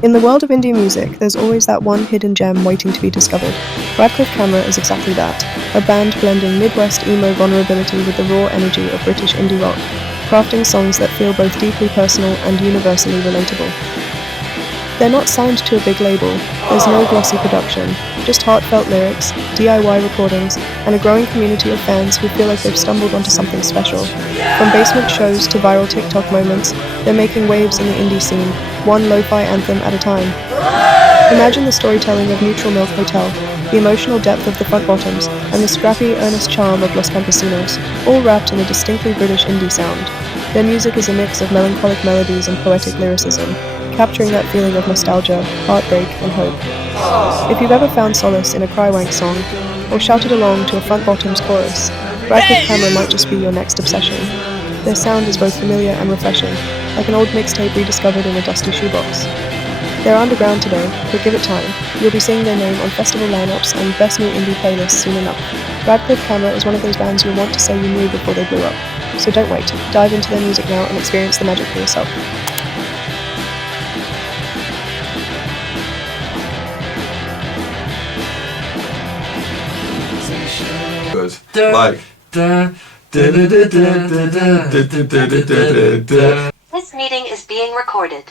In the world of indie music, there's always that one hidden gem waiting to be discovered. Radcliffe Camera is exactly that, a band blending Midwest emo vulnerability with the raw energy of British indie rock, crafting songs that feel both deeply personal and universally relatable. They're not signed to a big label, there's no glossy production, just heartfelt lyrics, DIY recordings, and a growing community of fans who feel like they've stumbled onto something special. From basement shows to viral TikTok moments, they're making waves in the indie scene, one lo-fi anthem at a time. Imagine the storytelling of Neutral Milk Hotel, the emotional depth of the Front Bottoms, and the scrappy, earnest charm of Los Campesinos, all wrapped in a distinctly British indie sound. Their music is a mix of melancholic melodies and poetic lyricism, capturing that feeling of nostalgia, heartbreak, and hope. If you've ever found solace in a cry-wank song, or shouted along to a Front Bottoms chorus, Radcliffe Camera might just be your next obsession. Their sound is both familiar and refreshing, like an old mixtape rediscovered in a dusty shoebox. They're underground today, but give it time. You'll be seeing their name on festival lineups and best new indie playlists soon enough. Radcliffe Camera is one of those bands you'll want to say you knew before they blew up. So don't wait. Dive into their music now and experience the magic for yourself. Good. Like. This meeting is being recorded.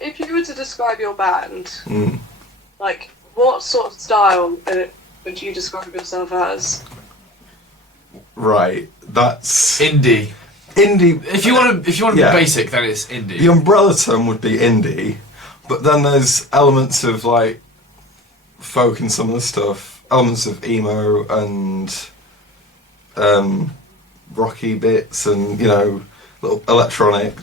If you were to describe your band, like, what sort of style would you describe yourself as? Right, that's Indie. Indie. If you want to be basic, then it's indie. The umbrella term would be indie, but then there's elements of like folk in some of the stuff, elements of emo and rocky bits, and little electronic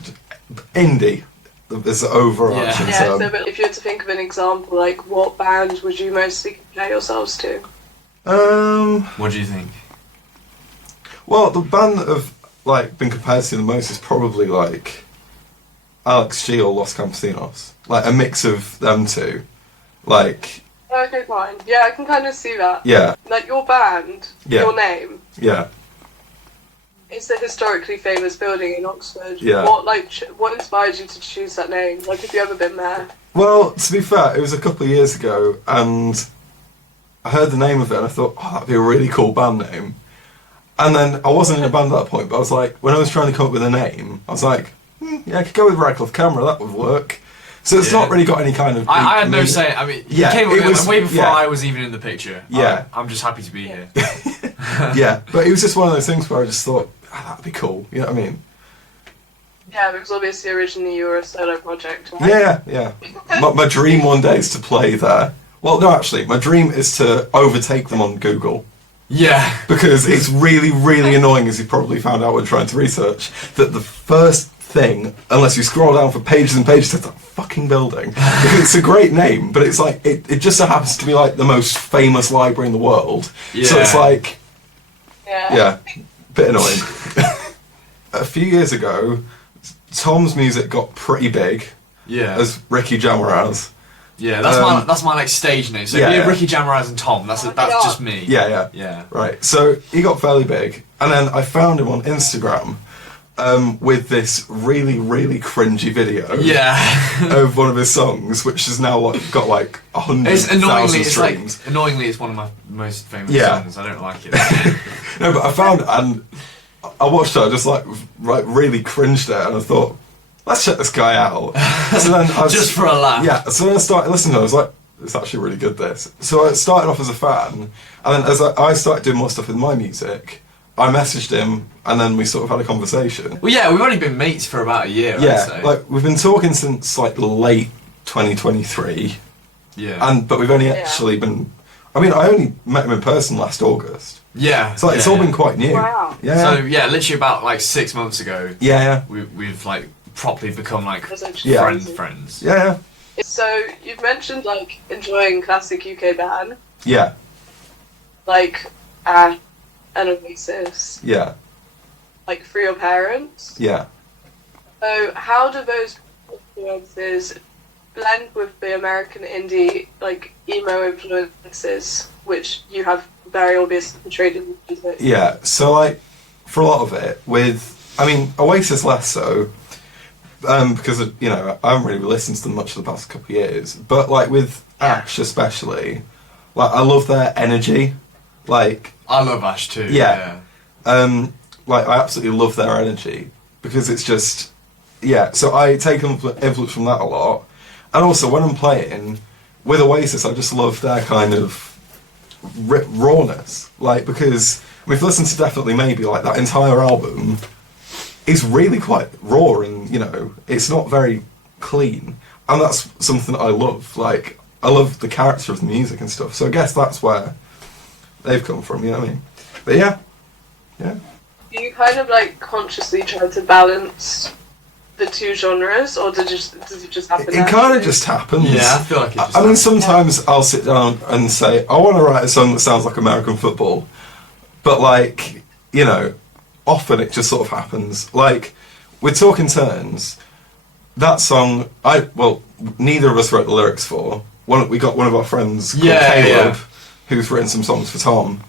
indie. There's the overarching term. So but if you were to think of an example, like, what band would you mostly compare yourselves to? What do you think? Well, the band that have like been compared to the most is probably like Alex G or Los Campesinos, like a mix of them two. Like. Okay, fine. Yeah, I can kind of see that. Yeah. Like your band, your name. Yeah. It's a historically famous building in Oxford. Yeah. What inspired you to choose that name? Like, have you ever been there? Well, to be fair, it was a couple of years ago, and I heard the name of it, and I thought, oh, that'd be a really cool band name. And then I wasn't in a band at that point, but I was like, when I was trying to come up with a name, I was like, yeah, I could go with Radcliffe Camera, that would work. So it's not really got any kind of. I had no say. I mean, you came up with it way before I was even in the picture. Yeah. I'm just happy to be here. Yeah, but it was just one of those things where I just thought, that'd be cool. You know what I mean? Yeah, because obviously originally you were a solo project, right? Yeah. My dream one day is to play there. Well, no, actually, my dream is to overtake them on Google. Yeah. Because it's really, really annoying, as you probably found out when trying to research, that the first thing, unless you scroll down for pages and pages, it's that fucking building. Because it's a great name, but it's like, it just so happens to be like the most famous library in the world. Yeah. So it's like, yeah, bit annoying. A few years ago, Tom's music got pretty big. Yeah. As Ricky Jamaraz. Yeah, that's my like stage name. So Ricky Jamaraz and Tom. That's just me. Yeah. Right. So he got fairly big, and then I found him on Instagram with this really, really cringy video. Of one of his songs, which has now got like 100,000 streams. Annoyingly, it's one of my most famous songs. I don't like it. No, but I found it, and I watched it. I just like really cringed it, and I thought, let's check this guy out. So then just for a laugh. Yeah. So then I started listening to it. I was like, it's actually really good, this. So I started off as a fan, and then as I started doing more stuff with my music, I messaged him, and then we sort of had a conversation. Well, yeah, we've only been mates for about a year. Yeah, I'd say. like we've been talking since like late 2023. Yeah. But we've only actually been. I mean, I only met him in person last August. Yeah. So like, it's all been quite new. Wow. Yeah. So yeah, literally about like 6 months ago. Yeah. We've like properly become like friends. Yeah. So you've mentioned like enjoying classic UK band. Yeah. Like an Oasis. Yeah. Like For Your Parents. Yeah. So how do those influences blend with the American indie like emo influences, which you have very obviously portrayed in the music? Yeah. So like for a lot of it, Oasis less so, because you know I haven't really listened to them much the past couple of years. But like with Ash especially, like I love their energy. Like I love Ash too. Yeah. Like I absolutely love their energy because it's just So I take influence from that a lot, and also when I'm playing with Oasis, I just love their kind of rawness. Like because we've listened to Definitely Maybe, like that entire album is really quite raw, and you know it's not very clean, and that's something that I love. Like I love the character of the music and stuff. So I guess that's where they've come from. You know what I mean? But yeah. Do you kind of like consciously try to balance the two genres, or does it just happen? It kind of just happens. Yeah, I feel like it just I mean, happens. sometimes I'll sit down and say, I want to write a song that sounds like American football, but like, you know, often it just sort of happens. Like with Talking Turns, that song, neither of us wrote the lyrics for. We got one of our friends called Caleb, who's written some songs for Tom.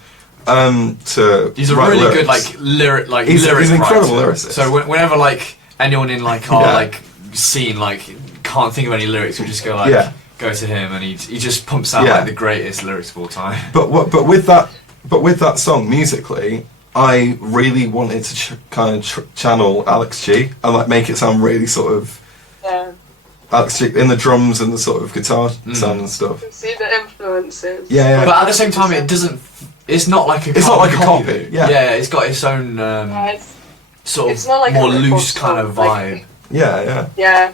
He's a really lyrics. good lyric He's an incredible writer. lyricist. So whenever like anyone in like our like scene like can't think of any lyrics, we just go like go to him, and he just pumps out like the greatest lyrics of all time. But with that song musically, I really wanted to channel Alex G and like make it sound really sort of Alex G in the drums and the sort of guitar sound and stuff. You can see the influences. Yeah. But at the same time, it doesn't. It's not like a. It's not like a copy. Yeah, it's got its own sort of it's not like more a loose song, kind of vibe. like, Yeah.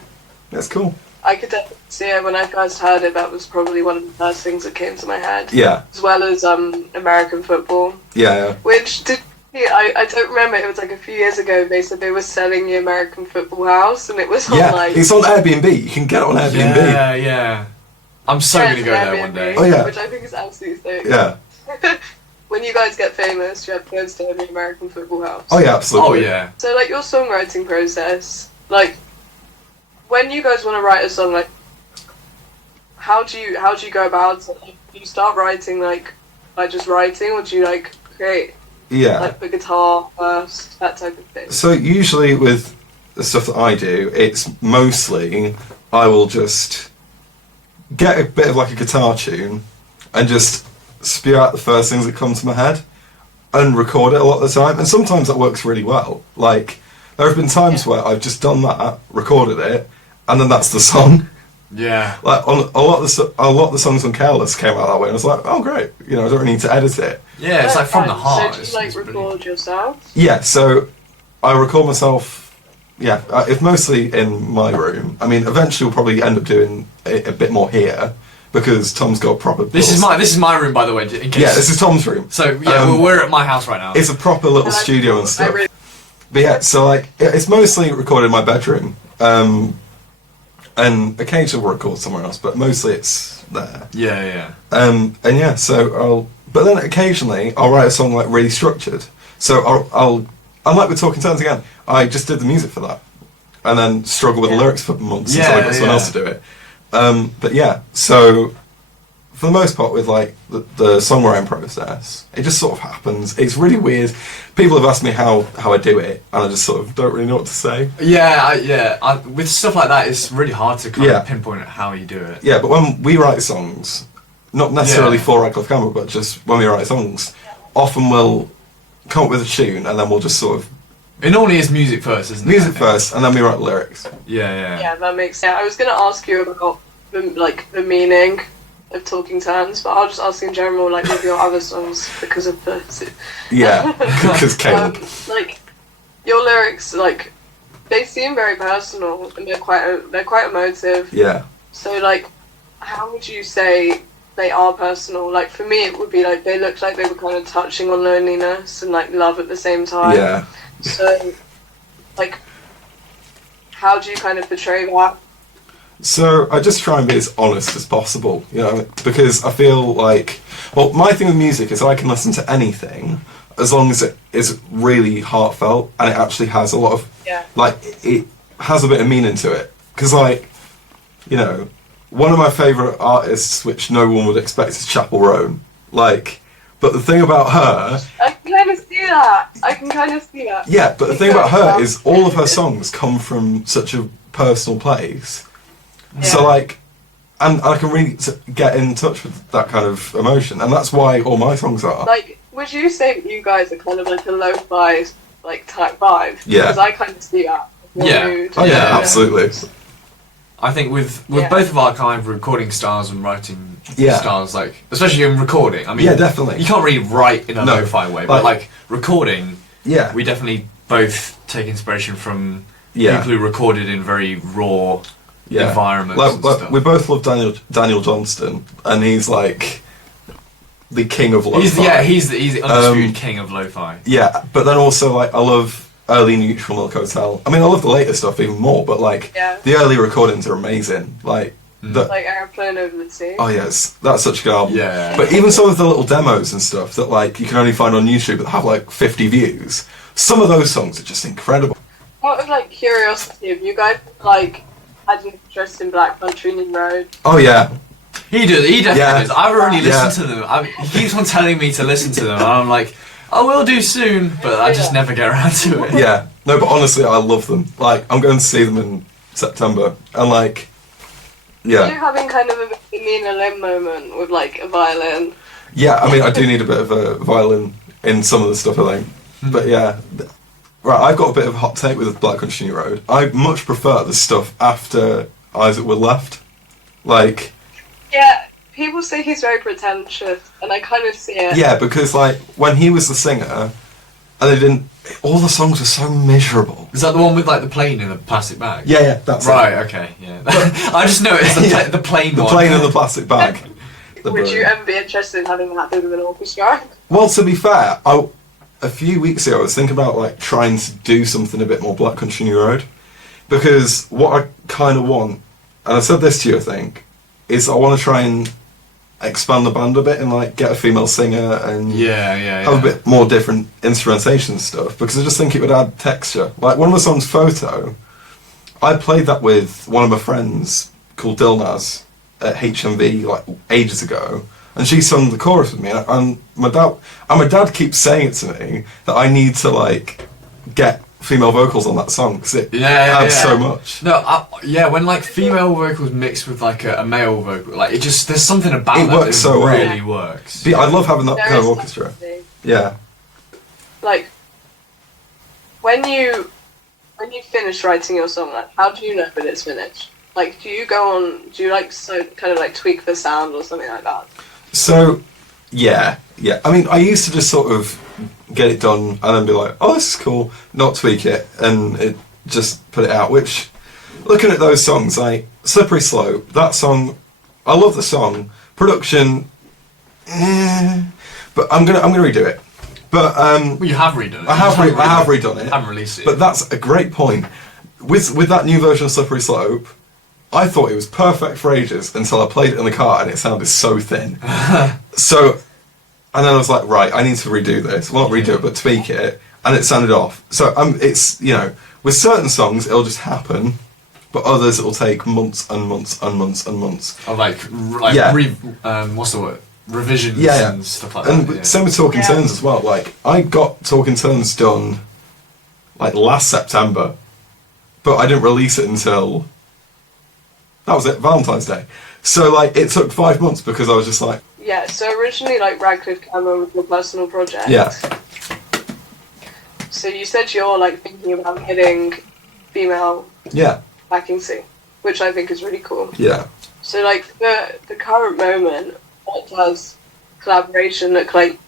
That's cool. I could definitely see it when I first heard it. That was probably one of the first things that came to my head. Yeah. As well as American football. Yeah. Which I don't remember. It was like a few years ago. They said they were selling the American football house, and it was on like. It's on Airbnb. You can get it on Airbnb. Yeah. I'm so gonna go there one day. Oh yeah. Which I think is absolutely sick. Yeah. When you guys get famous, you have to go and stay in the American football house. Oh yeah, absolutely. Oh yeah. So like your songwriting process, like when you guys want to write a song, like how do you go about it? Like, do you start writing like by just writing, or do you like create like the guitar first, that type of thing? So usually with the stuff that I do, it's mostly I will just get a bit of like a guitar tune and just spew out the first things that come to my head and record it a lot of the time, and sometimes that works really well. Like there have been times where I've just done that, recorded it, and then that's the song. Yeah. Like on a lot of the songs on Careless came out that way, and I was like, oh great, you know, I don't really need to edit it. Yeah, it's like from the heart. So do you like record yourself? Yeah, so I record myself. Yeah, it's mostly in my room. I mean, eventually we'll probably end up doing a bit more here, because Tom's got proper. This is my room, by the way. In case. Yeah, this is Tom's room. So yeah, we're at my house right now. It's a proper little studio and stuff. But yeah, so like it's mostly recorded in my bedroom, and occasionally we'll record somewhere else, but mostly it's there. Yeah. And yeah, so but then occasionally I'll write a song like really structured. So I'll like with Talking Turns again, I just did the music for that, and then struggle with the lyrics for months until I got someone else to do it. But yeah, so for the most part with like the songwriting process, it just sort of happens. It's really weird. People have asked me how I do it, and I just sort of don't really know what to say. With stuff like that, it's really hard to kind of pinpoint how you do it. Yeah, but when we write songs, not necessarily for Radcliffe Camera, but just when we write songs, often we'll come up with a tune, and then we'll just sort of. It normally is music first, isn't it? Music first, and then we write the lyrics. Yeah, that makes sense. I was going to ask you about the meaning of Talking Turns, but I'll just ask in general, like with your other songs, because of the. Yeah, because Caleb. Like your lyrics, like they seem very personal, and they're quite emotive. Yeah. So like, how would you say they are personal? Like for me, it would be like they looked like they were kind of touching on loneliness and like love at the same time. Yeah. So, like, how do you kind of portray that? So I just try and be as honest as possible, you know, because I feel like, well, my thing with music is I can listen to anything as long as it is really heartfelt and it actually has a lot of, like, it has a bit of meaning to it. Because, like, you know, one of my favourite artists, which no one would expect, is Chapel Roan. Like, but the thing about her... I can kind of see see that. I can kind of see that. Yeah, but the thing about her is all of her songs come from such a personal place. Yeah. So like, and I can really get in touch with that kind of emotion, and that's why all my songs are. Like, would you say that you guys are kind of like a lo-fi like type vibe? Yeah. Because I kind of see that. Yeah. Mood. Oh yeah, absolutely. I think with both of our kind of recording styles and writing styles, like especially in recording, I mean, yeah, definitely. You can't really write in a lo-fi way, but like recording, we definitely both take inspiration from people who recorded in very raw environments. Like, and stuff. We both love Daniel Johnston, and he's like the king of lo-fi. He's the undisputed king of lo-fi. Yeah, but then also like I love early Neutral Milk Hotel. I mean, I love the later stuff even more, but like the early recordings are amazing. Like like Airplane Over the Sea. Oh yes, that's such a good album. Yeah. But even some of the little demos and stuff that like you can only find on YouTube that have like 50 views. Some of those songs are just incredible. Out of like curiosity, have you guys like had an interest in Black Country New Road? Oh yeah. He definitely does. I've already listened to them. He keeps on telling me to listen to them, and I'm like, I will do soon, but I just never get around to it. Yeah. No, but honestly, I love them. Like, I'm going to see them in September, and like, You're having kind of a bit of a Nina Lim moment with like a violin. Yeah, I mean, I do need a bit of a violin in some of the stuff, I think. But yeah. Right, I've got a bit of a hot take with Black Country New Road. I much prefer the stuff after Isaac Wood left. Like... Yeah, people say he's very pretentious, and I kind of see it. Yeah, because like, when he was the singer, and they didn't... All the songs were so miserable. Is that the one with like the plane in the plastic bag? Yeah, that's right. Okay, yeah. I just noticed the plane one. The plane in the plastic bag. Would you ever be interested in having that big of an orchestra? Well, to be fair, a few weeks ago I was thinking about like trying to do something a bit more Black Country New Road, because what I kind of want, and I said this to you, I think, is I want to try and expand the band a bit and like get a female singer and have a bit more different instrumentation stuff, because I just think it would add texture. Like one of the songs, Photo, I played that with one of my friends called Dilnaz at HMV like ages ago, and she sung the chorus with me, and my dad keeps saying it to me that I need to like get female vocals on that song because it adds so much. No, when like female vocals mixed with like a male vocal, like it just, there's something about it that works so really works. But I love having that kind of orchestra. Yeah. Like when you finish writing your song, like how do you know that it's finished? Like do you like kind of like tweak the sound or something like that? So yeah. I mean, I used to just sort of get it done and then be like, oh, this is cool, not tweak it, and it just put it out. Which, looking at those songs, like Slippery Slope, that song, I love the song. Production, but I'm gonna redo it. But well, you have redone it. I have redone it. I haven't released it. But that's a great point. With that new version of Slippery Slope, I thought it was perfect for ages until I played it in the car and it sounded so thin. And then I was like, right, I need to redo this. Well, not redo it, but tweak it. And it sounded off. So it's, with certain songs, it'll just happen. But others, it'll take months and months and months and months. Oh, what's the word? Revisions and stuff like that. And same with Talking Turns as well. Like, I got Talking Turns done, like, last September. But I didn't release it until... That was it, Valentine's Day. So, like, it took 5 months because I was just like... Yeah, so originally, like, Radcliffe Camera was your personal project. Yeah. So you said you're, like, thinking about getting female backing sing, which I think is really cool. Yeah. So, like, the current moment, what does collaboration look like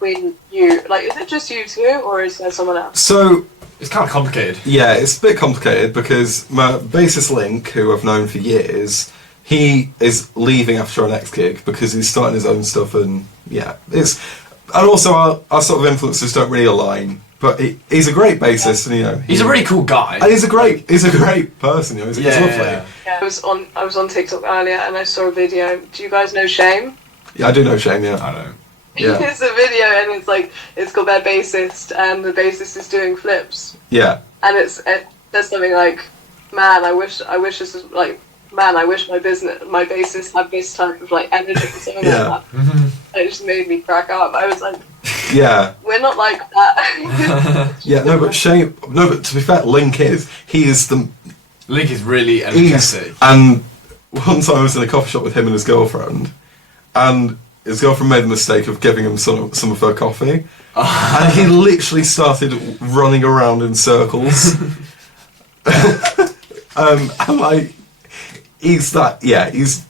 between you? Like, is it just you two, or is there someone else? So... It's kind of complicated. Yeah, it's a bit complicated because my bassist Link, who I've known for years... He is leaving after our next gig because he's starting his own stuff, and and also our sort of influences don't really align. But he's a great bassist, and he's a really cool guy. And he's a great person. He's lovely. Yeah, I was on TikTok earlier, and I saw a video. Do you guys know Shame? Yeah, I do know Shame. Yeah, I know. Yeah. It's a video, and it's called their bassist, and the bassist is doing flips. Yeah. And there's something like, man, I wish this was like. Man, I wish my bassist had this type of like energy or something like that. Mm-hmm. It just made me crack up. I was like, Yeah. We're not like that. Yeah, no, but to be fair, Link is the Link is really energetic. And one time I was in a coffee shop with him and his girlfriend, and his girlfriend made the mistake of giving him some of her coffee, and he literally started running around in circles. And like, he's nuts. Yeah. He's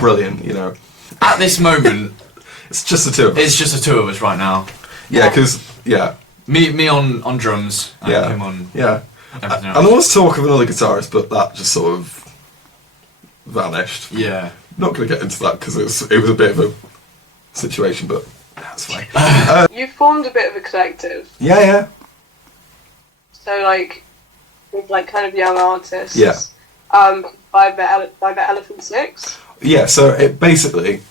brilliant, you know. At this moment, it's just the two of us. It's just the two of us right now. Yeah, because me on drums and him on everything else. And there was talk of another guitarist, but that just sort of vanished. Yeah. Not going to get into that because it was a bit of a situation, but that's fine. You formed a bit of a collective. Yeah. So like, with like kind of young artists. Yeah. By the Elephant Six. Yeah. So it basically,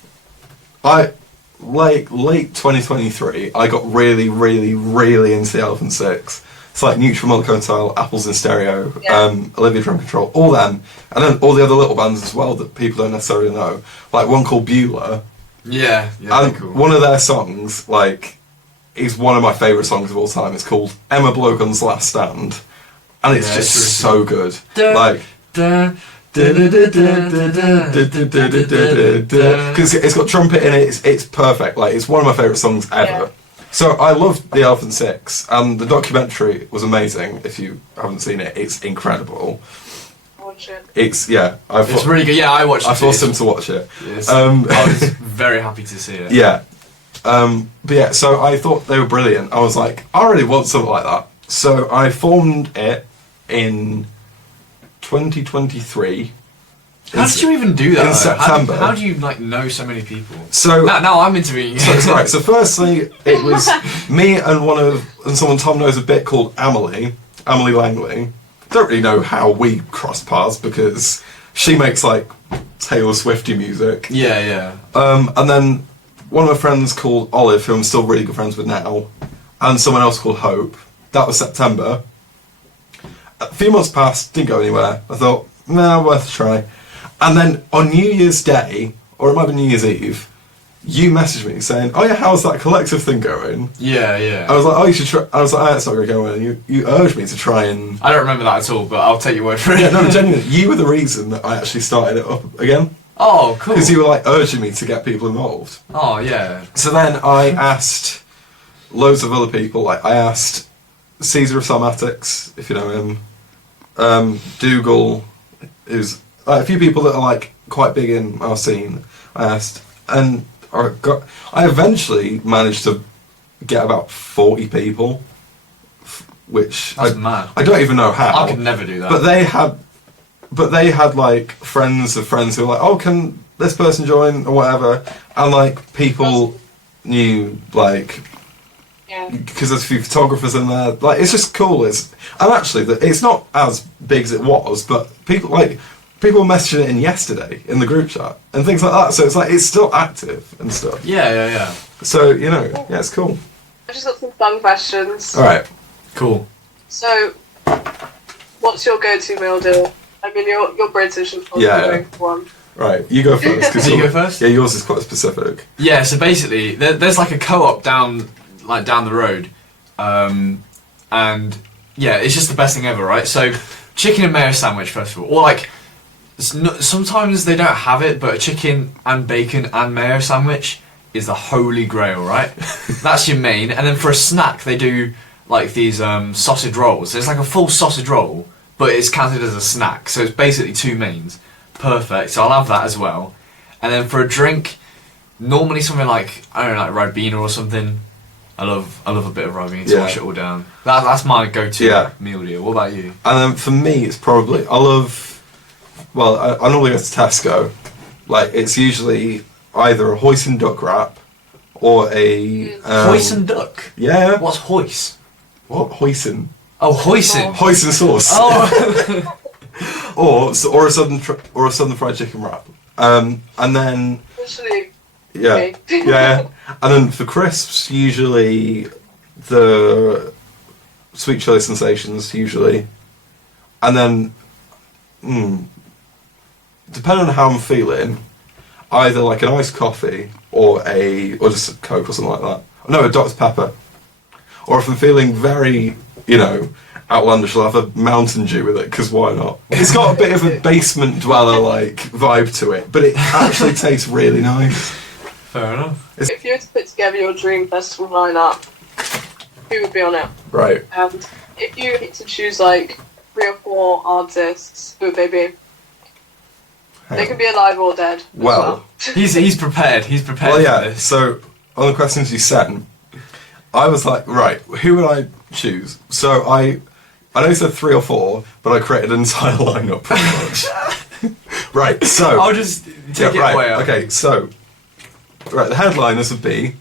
late 2023, I got really, really, really into the Elephant Six. It's like Neutral Milk Hotel, Apples in Stereo, Olivia Drum Control, all them, and then all the other little bands as well that people don't necessarily know. Like one called Beulah. Yeah, and cool. One of their songs, like, is one of my favourite songs of all time. It's called Emma Blogun's Last Stand, and it's just so good. Like, because it's got trumpet in it. It's perfect. Like, it's one of my favourite songs ever. Yeah. So I loved the Elephant Six, and the documentary was amazing. If you haven't seen it, it's incredible. Watch it. It's really good. Yeah, I watched it. I forced him to watch it. Yes. I was very happy to see it. Yeah. But yeah, so I thought they were brilliant. I was like, I really want something like that. So I formed it in 2023. How did you even do that? In September. How do you like know so many people? So now I'm interviewing you. Right. So firstly, it was me and someone Tom knows a bit called Emily Langley. Don't really know how we crossed paths because she makes like Taylor Swifty music. Yeah. And then one of my friends called Olive, who I'm still really good friends with now, and someone else called Hope. That was September. A few months passed, didn't go anywhere. I thought, worth a try. And then on New Year's Day, or it might be New Year's Eve, you messaged me saying, "Oh yeah, how's that collective thing going?" Yeah. I was like, "Oh, you should try." I was like, "Oh, it's not going to go well." And you urged me to try and. I don't remember that at all, but I'll take your word for it. Yeah, no, genuinely, you were the reason that I actually started it up again. Oh, cool. Because you were like urging me to get people involved. Oh yeah. So then I asked loads of other people. Like I asked Caesar of Salmatics, if you know him, Dougal, who's a few people that are like quite big in our scene. I asked, and I eventually managed to get about 40 people, which that's mad. I don't even know how. I could never do that. But they had like friends of friends who were like, "Oh, can this person join?" or whatever, and like people knew like. Because there's a few photographers in there, like it's just cool. And actually, it's not as big as it was, but people were messaging it in yesterday in the group chat and things like that. So it's like it's still active and stuff. Yeah. So it's cool. I've just got some fun questions. All right, cool. So, what's your go-to meal deal? I mean, you're British and going for one. Right, you go first. You go first. Yeah, yours is quite specific. Yeah, so basically, there's like a co-op down the road, and yeah, it's just the best thing ever, right? So, chicken and mayo sandwich first of all, or like sometimes they don't have it, but a chicken and bacon and mayo sandwich is the holy grail, right? That's your main, and then for a snack they do like these sausage rolls. So it's like a full sausage roll, but it's counted as a snack, so it's basically two mains. Perfect. So I'll have that as well, and then for a drink, normally something like I don't know, like Ribena or something. I love a bit of Ribena to wash it all down. That's my go-to meal deal. What about you? And then for me, it's probably I normally go to Tesco. Like it's usually either a hoisin duck wrap or a hoisin duck. Yeah. What's hoisin? What hoisin? Oh, hoisin. Hoisin sauce. Oh. or a southern fried chicken wrap. And then. Actually. Yeah. Yeah. And then for crisps, usually the sweet chili sensations, usually. And then, depending on how I'm feeling, either like an iced coffee or just a Coke or something like that. No, a Dr Pepper. Or if I'm feeling very, you know, outlandish, I'll have a Mountain Dew with it, because why not? It's got a bit of a basement dweller like vibe to it, but it actually tastes really nice. Fair enough. If you were to put together your dream festival lineup, who would be on it? Right. And if you had to choose like 3 or 4 artists, who would they be? They can be alive or dead. as Well, He's prepared. He's prepared well, for yeah. this. So on the questions you sent, I was like, right, who would I choose? So I know you said 3 or 4, but I created an entire lineup pretty much. Right. So I'll just take it away. Okay. So right, the headliners would be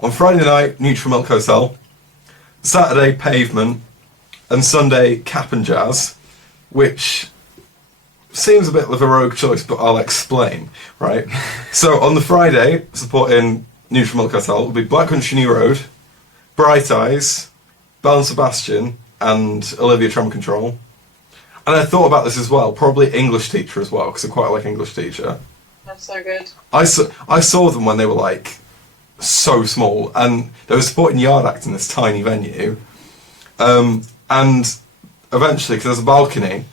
on Friday night, Neutral Milk Hotel, Saturday, Pavement, and Sunday, Cap and Jazz, which seems a bit of a rogue choice, but I'll explain, right? So on the Friday, supporting Neutral Milk Hotel, will be Black Country New Road, Bright Eyes, Belle and Sebastian, and Olivia Tremor Control. And I thought about this as well, probably English Teacher as well, because I quite like English Teacher. That's so good. I saw them when they were like so small, and they were supporting Yard Act in this tiny venue. And eventually, because there's a balcony,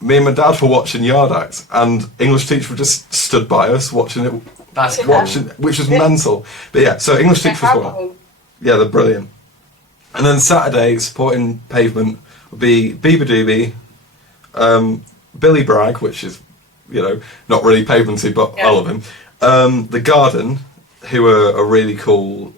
me and my dad were watching Yard Act, and English Teacher just stood by us watching it, That's cool. which was mental. But yeah, so English They Teacher as have well. one. Yeah, they're brilliant. And then Saturday, supporting Pavement, would be Bieber Doobie, Billy Bragg, which is, you know, not really pavementy, but Yeah. I love him. The Garden, who are a really cool,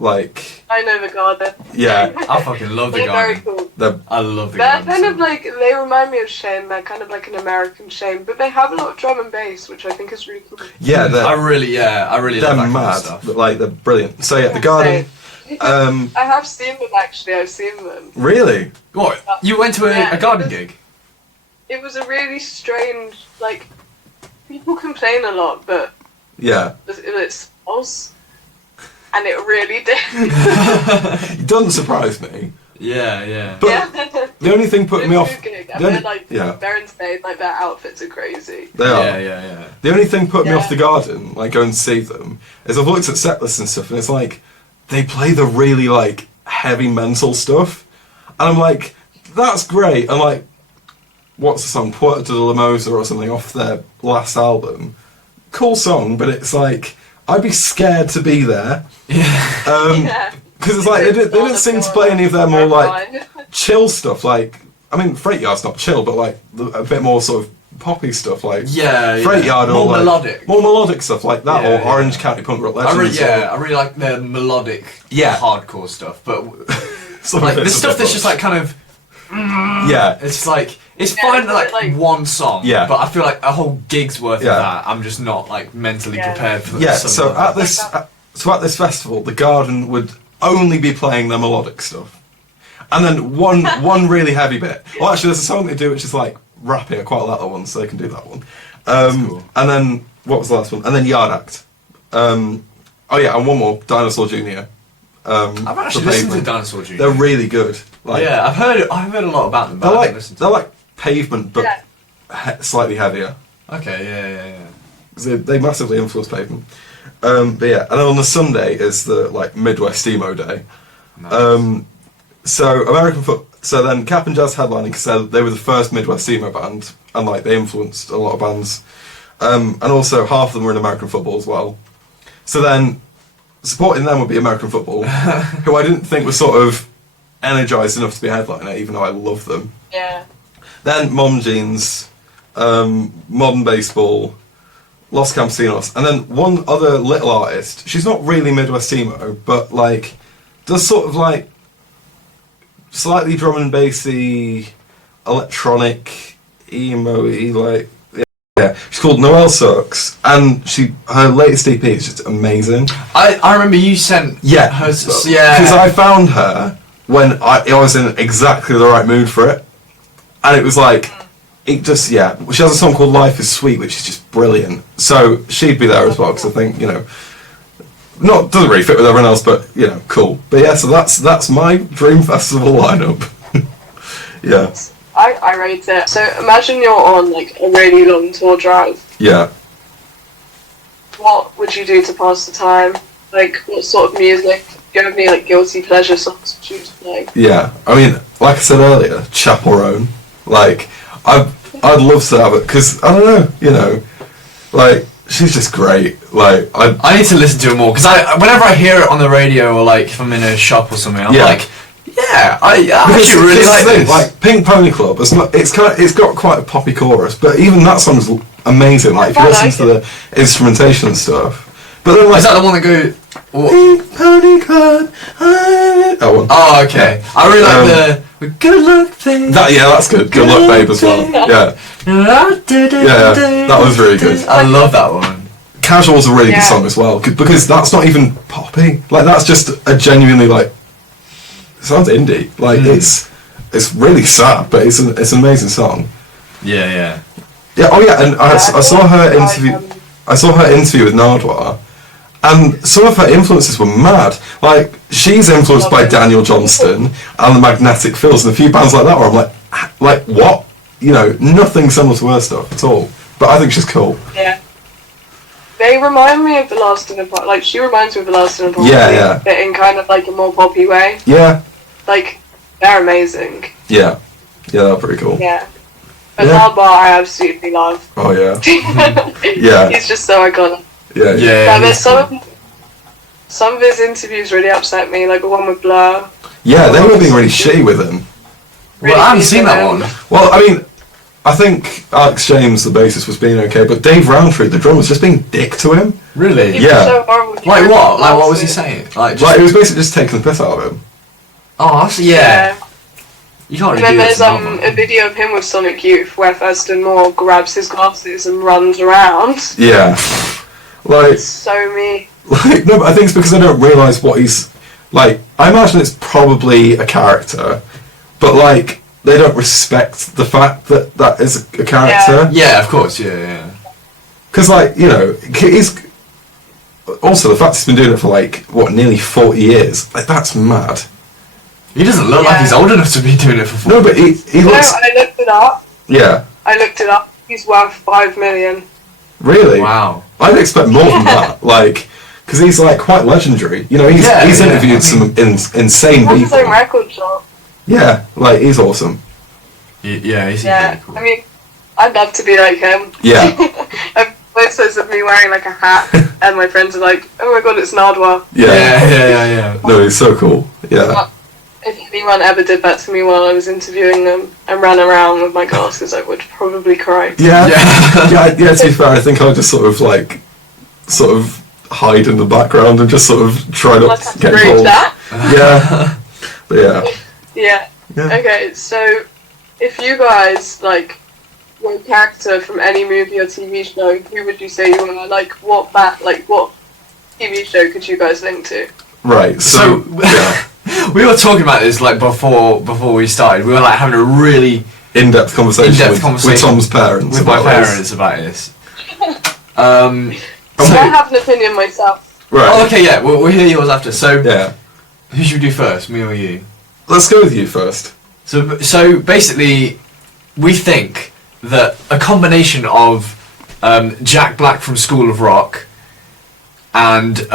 like, I know the Garden. yeah, I fucking love the They're very garden. cool. I love the They're garden. kind so of like, they remind me of Shane. They're kind of like an American Shane, but they have a lot of drum and bass, which I think is really cool. yeah, I they're really they're love that kind of mad, stuff. but like they're brilliant. So yeah, the Garden. I have seen them actually. I've seen them. Really? What? You went to Yeah, a garden it was- gig? It was a really strange. Like, people complain a lot, but Yeah. it smells, and it really did. It doesn't surprise me. Yeah, yeah. But Yeah. the only thing putting me It's off. a gig, the and only- they're like, yeah. they're insane. Like their outfits are crazy. They are. Yeah. The only thing putting me Yeah. off the Garden, like going to see them, is I've looked at set lists and stuff, and it's like they play the really like heavy mental stuff, and I'm like, that's great. And like, what's the song, Puerto de la Mosa or something off their last album? Cool song, but it's like I'd be scared to be there. Yeah. Yeah. Because it's like they didn't seem to play any of their more like chill stuff. Like, I mean, Freight Yard's not chill, but like a bit more sort of poppy stuff, like Yeah, Freight Yard, more or like, melodic. more melodic stuff like that, Yeah, or yeah. Orange County Punk Rock I Legends. really like the melodic, Yeah. hardcore stuff. But Some like of the it's a stuff bit that's just much. like kind of, Yeah, it's like it's Yeah, fine it's like, like- one song. Yeah. But I feel like a whole gig's worth Yeah. of that. I'm just not like mentally Yeah. prepared for. yeah. something So like at that. this, at this festival, the Garden would only be playing their melodic stuff, and then one really heavy bit. Well, actually, there's a song they do which is like rappy. I quite like that one, so they can do that one. cool. And then what was the last one? And then Yard Act. Oh yeah, and one more, Dinosaur Jr. I've actually for listened to Pavement. Dinosaur Jr. They're really good. Like, Yeah, I've heard a lot about them. But they're I like haven't listened to they're like Pavement, but Yeah. slightly heavier. Okay, yeah. 'Cause they massively influence Pavement. But yeah, and then on the Sunday is the like Midwest emo day. Nice. So then Cap and Jazz headlining because they were the first Midwest emo band, and like they influenced a lot of bands. And also half of them were in American football as well. So then supporting them would be American football, who I didn't think was sort of energized enough to be a headliner, even though I love them. Yeah. Then Mom Jeans, Modern Baseball, Los Campesinos, and then one other little artist. She's not really Midwest emo, but like does sort of like slightly drum and bassy, electronic, emo-y, like yeah. She's called Noelle Sucks, and her latest EP is just amazing. I remember you sent Yeah, her. because Yeah. I found her when I was in exactly the right mood for it, and it was like, it just yeah. She has a song called "Life Is Sweet," which is just brilliant. So she'd be there as well because I think doesn't really fit with everyone else, but cool. But yeah, so that's my dream festival lineup. Yeah, I rate it. So imagine you're on like a really long tour drive. yeah. What would you do to pass the time? Like, what sort of music? you have any like guilty pleasure songs to choose to play? Yeah, I mean, like I said earlier, Chaperone. Like, I'd love to have it because I don't know, you know, like she's just great. Like, I need to listen to it more because whenever I hear it on the radio or like if I'm in a shop or something, I'm like, yeah, I actually really like this. Like Pink Pony Club, it's got quite a poppy chorus, but even that song's amazing. Like if you listen to the instrumentation and stuff. But then, like, is that the one that goes? Pink Pony Club. That one. Oh, okay. I really like the Good Luck thing. That's good. Good Luck Babe as well. Yeah. That was really good. I love that one. Casual's a really good song as well because that's not even poppy. Like that's just a genuinely like it sounds indie. Like it's really sad, but it's an amazing song. Yeah. Oh yeah, and I saw her interview. I saw her interview with Nardwar, and some of her influences were mad. Like she's influenced by Daniel Johnston and the Magnetic Fields and a few bands like that. Where I'm like what? You know, nothing similar to her stuff at all. But I think she's cool. Yeah. They remind me of The Last in a Party. Like, she reminds me of The Last in a Party. Yeah. But in kind of like a more poppy way. Yeah. Like, they're amazing. Yeah. Yeah, they're pretty cool. Yeah. But Nardwar I absolutely love. Oh, yeah. Yeah. He's just so iconic. Yeah. But there's some of his interviews really upset me, like the one with Blur. Yeah, they were being really shitty with him. Well, I haven't seen that one. Well, I mean, I think Alex James, the bassist, was being okay, but Dave Rowntree, the drummer, was just being dick to him. Really? He was so horrible. Like what? Like what was he saying? Like he was basically just taking the piss out of him. Oh, yeah. You can't really And then do there's this a video of him with Sonic Youth where Thurston Moore grabs his glasses and runs around. Yeah. Like... It's so me. Like, no, but I think it's because I don't realise what he's... Like, I imagine it's probably a character, but, like, they don't respect the fact that that is a character. Yeah, of course, yeah. Because, like, you know, he's... Also, the fact he's been doing it for, like, what, nearly 40 years, like, that's mad. He doesn't look like he's old enough to be doing it for 40 No, but he looks... No, I looked it up. Yeah. I looked it up. He's worth $5 million. Really? Wow. I'd expect more than that. Like, because he's, like, quite legendary. You know, he's interviewed some insane He has people. his own record shop. Yeah, like, he's awesome. Yeah, he's Yeah, really cool. I mean, I'd love to be like him. Yeah. I've photos of me wearing like a hat, and my friends are like, "Oh my god, it's Nardwar." Yeah. No, he's so cool. Yeah. If anyone ever did that to me while I was interviewing them and ran around with my glasses, I would probably cry. Yeah. To be fair, I think I'll just sort of hide in the background and just sort of try not to get involved. Yeah. But yeah. Okay, so if you guys like were a character from any movie or TV show, who would you say you were? Like what TV show could you guys link to? Right. So yeah. We were talking about this like before we started. We were like having a really in-depth conversation with Tom's parents. With my parents about this. So I have an opinion myself. Right. Oh, okay, yeah. We'll hear yours after. So yeah. Who should we do first, me or you? Let's go with you first. So basically, we think that a combination of Jack Black from School of Rock and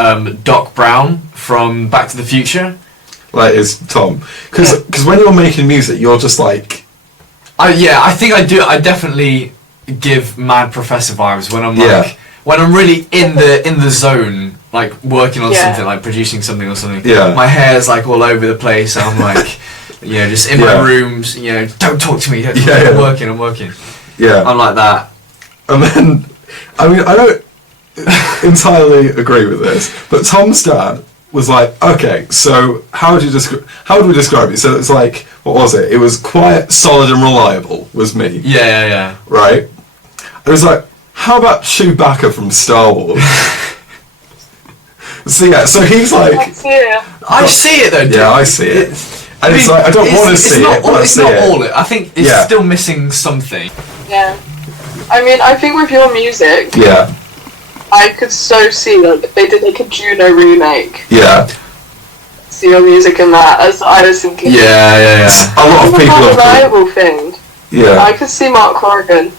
Doc Brown from Back to the Future. Like, is Tom. Because when you're making music, you're just like... I think I do. I definitely give Mad Professor vibes when I'm like... When I'm really in the zone, like working on something, like producing something or something. Yeah. My hair's like all over the place. I'm like, you know, just in my rooms. You know, don't talk to me. Don't talk to me. I'm working. Yeah. I'm like that. And then, I mean, I don't entirely agree with this, but Tom's dad was like, okay, so how would we describe it? So it's like, what was it? It was quiet, solid, and reliable. Was me. Yeah. Right. It was like, how about Chewbacca from Star Wars? So he's like... I see it though, dude. Yeah, I see it. And it's like, I don't want to see it, but it's not all it. I think it's still missing something. Yeah. I mean, I think with your music... Yeah. I could so see that if they did like a Juno remake. Yeah. See your music in that, as I was thinking. Yeah. A lot of people have a reliable thing. Yeah. I could see Mark Corrigan.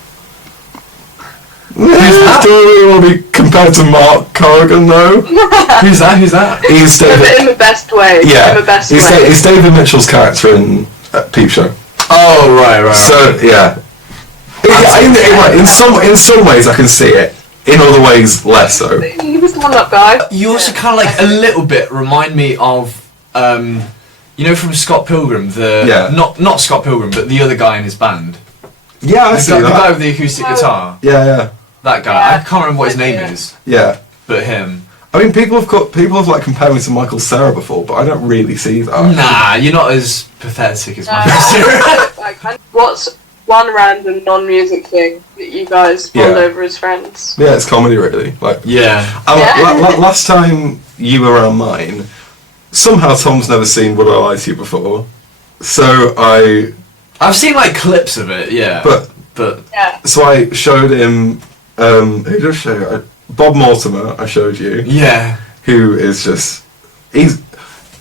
Do we want to be compared to Mark Corrigan though. Who's that? Who's that? He's But David. in the best way. Yeah, In the best he's, way. he's David Mitchell's character in Peep Show. Oh, right. So yeah, in some ways I can see it. In other ways, less so. He was the one-up guy. You also kind of like a little bit remind me of, you know, from Scott Pilgrim, not Scott Pilgrim, but the other guy in his band. Yeah, I The see guy, that. the guy with the acoustic guitar. Yeah. That guy. Yeah. I can't remember what his name Yeah. is, Yeah. but him. I mean, people have like compared me to Michael Cera before, but I don't really see that. Nah, you're not as pathetic as Michael No. Cera. Like, what's one random non-music thing that you guys bond over as friends? Yeah, it's comedy really. Like, Yeah. last time you were around mine, somehow Tom's never seen Would I Lie to You before, so I've seen like clips of it, yeah. But Yeah. so I showed him. Who did I show? Bob Mortimer. I showed you. yeah. Who is he's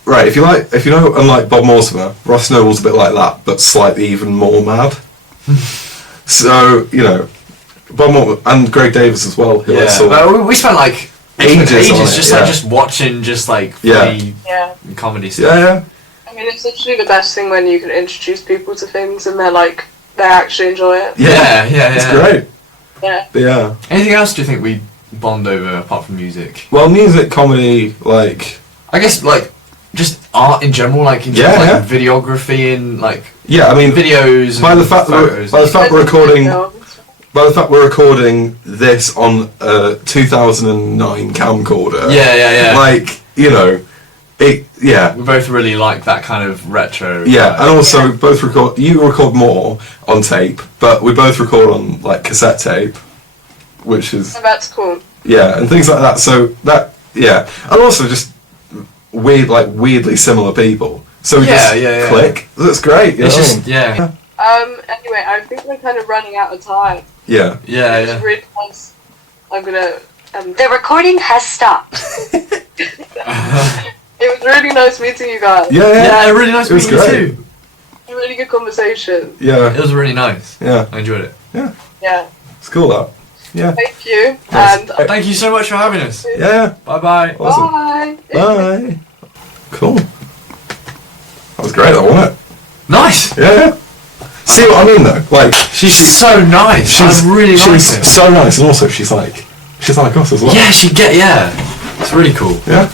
right. If you know, unlike Bob Mortimer, Ross Noble's a bit like that, but slightly even more mad. So you know, Bob Mortimer and Greg Davis as well. Who I Yeah. saw But we spent like ages on it, just yeah. like just watching just like Yeah. funny Yeah. comedy stuff. Yeah. I mean, it's literally the best thing when you can introduce people to things and they actually enjoy it. Yeah. It's great. Yeah. Yeah. Anything else do you think we bond over apart from music? Well, music, comedy, like I guess like just art in general, like in terms of like videography and like yeah. I mean, videos. by and the fact photos. by the fact we're recording this on a 2009 camcorder. Yeah. Like you know, it. Yeah. We both really like that kind of retro. Yeah, and also Yeah. we both record. You record more on tape, but we both record on like cassette tape, which is So that's cool. yeah, and things like that. So that yeah, and also just weirdly similar people. So we just click. That's great. You It's know? just Anyway, I think we're kind of running out of time. yeah. It's really nice. I'm gonna. The recording has stopped. It was really nice meeting you guys. Yeah. really nice It was meeting you great. too. A really good conversation. Yeah. It was really nice. Yeah. I enjoyed it. Yeah. It's cool that. Yeah. Thank you. Nice. And Thank you so much for having us. Yeah. Bye bye. Awesome. bye. Bye. Cool. That was great. I won it. Nice. Yeah. See what I mean though? Like She's so nice. I really like she's her. so nice, and also she's like us as well. Yeah, it's really cool. Yeah.